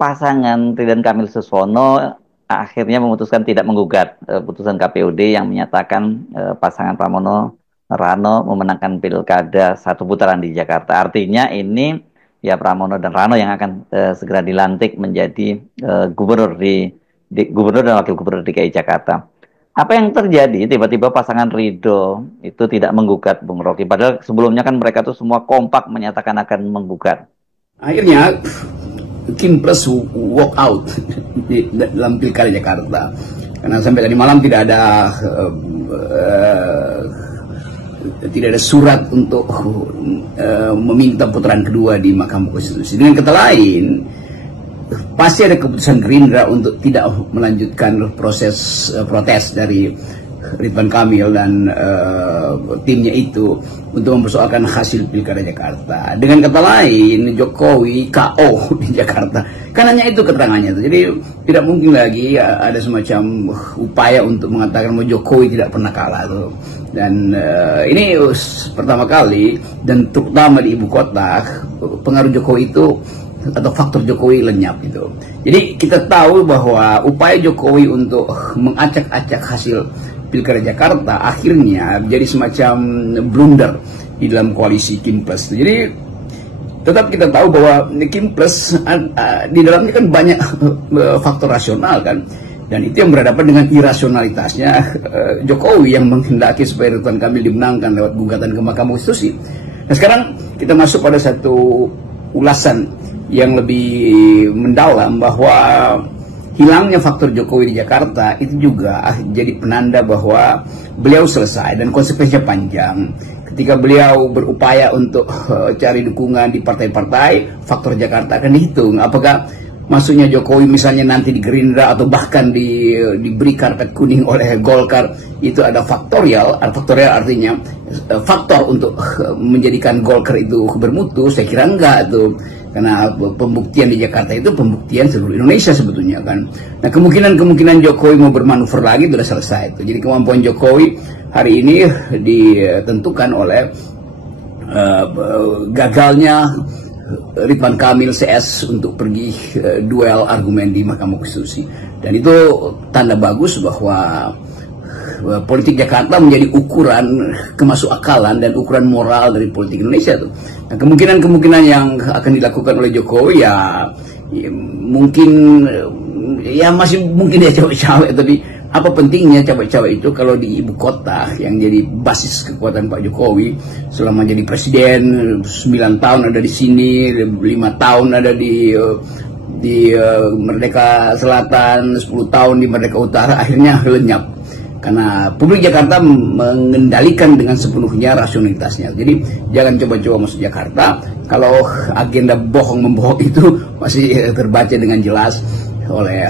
Pasangan Ridwan Kamil Suswono akhirnya memutuskan tidak menggugat putusan KPUD yang menyatakan pasangan Pramono Rano memenangkan pilkada satu putaran di Jakarta. Artinya ini ya Pramono dan Rano yang akan segera dilantik menjadi gubernur gubernur dan wakil gubernur DKI Jakarta. Apa yang terjadi? Tiba-tiba pasangan Ridho itu tidak menggugat Bung Rocky. Padahal sebelumnya kan mereka tuh semua kompak menyatakan akan menggugat. Akhirnya Kim Plus walk out dalam pilkada Jakarta karena sampai tadi malam tidak ada surat untuk meminta putaran kedua di Mahkamah Konstitusi. Dengan kata lain, pasti ada keputusan Gerindra untuk tidak melanjutkan proses protes dari Ridwan Kamil dan timnya itu untuk mempersoalkan hasil pilkada Jakarta. Dengan kata lain, Jokowi KO di Jakarta. Kan hanya itu keterangannya. Jadi tidak mungkin lagi ada semacam upaya untuk mengatakan bahwa Jokowi tidak pernah kalah. Dan ini pertama kali dan terutama di ibu kota pengaruh Jokowi itu atau faktor Jokowi lenyap gitu. Jadi kita tahu bahwa upaya Jokowi untuk mengacak-acak hasil pilkada Jakarta akhirnya jadi semacam blunder di dalam koalisi Kim Plus. Jadi tetap kita tahu bahwa Kim Plus di dalamnya kan banyak faktor rasional kan, dan itu yang berhadapan dengan irasionalitasnya Jokowi yang menghendaki supaya Ridwan Kamil dimenangkan lewat gugatan ke Mahkamah Konstitusi. Nah sekarang kita masuk pada satu ulasan yang lebih mendalam bahwa hilangnya faktor Jokowi di Jakarta itu juga jadi penanda bahwa beliau selesai dan konsekuensinya panjang. Ketika beliau berupaya untuk cari dukungan di partai-partai, faktor Jakarta akan dihitung. Apakah masuknya Jokowi misalnya nanti di Gerindra atau bahkan diberi karpet kuning oleh Golkar itu ada faktorial. Faktorial artinya faktor untuk menjadikan Golkar itu bermutu. Saya kira enggak tuh. Karena pembuktian di Jakarta itu pembuktian seluruh Indonesia sebetulnya kan. Nah kemungkinan Jokowi mau bermanuver lagi sudah selesai itu. Jadi kemampuan Jokowi hari ini ditentukan oleh gagalnya Ridwan Kamil CS untuk pergi duel argumen di Mahkamah Konstitusi. Dan itu tanda bagus bahwa politik Jakarta menjadi ukuran kemasukakalan dan ukuran moral dari politik Indonesia tuh. Nah, kemungkinan yang akan dilakukan oleh Jokowi ya mungkin ya masih mungkin dia cawe-cawe, tapi apa pentingnya cawe-cawe itu kalau di ibu kota yang jadi basis kekuatan Pak Jokowi selama jadi presiden 9 tahun ada di sini, 5 tahun ada di Merdeka Selatan, 10 tahun di Merdeka Utara, akhirnya lenyap. Karena publik Jakarta mengendalikan dengan sepenuhnya rasionalitasnya. Jadi jangan coba-coba masuk Jakarta kalau agenda bohong-membohong itu masih terbaca dengan jelas oleh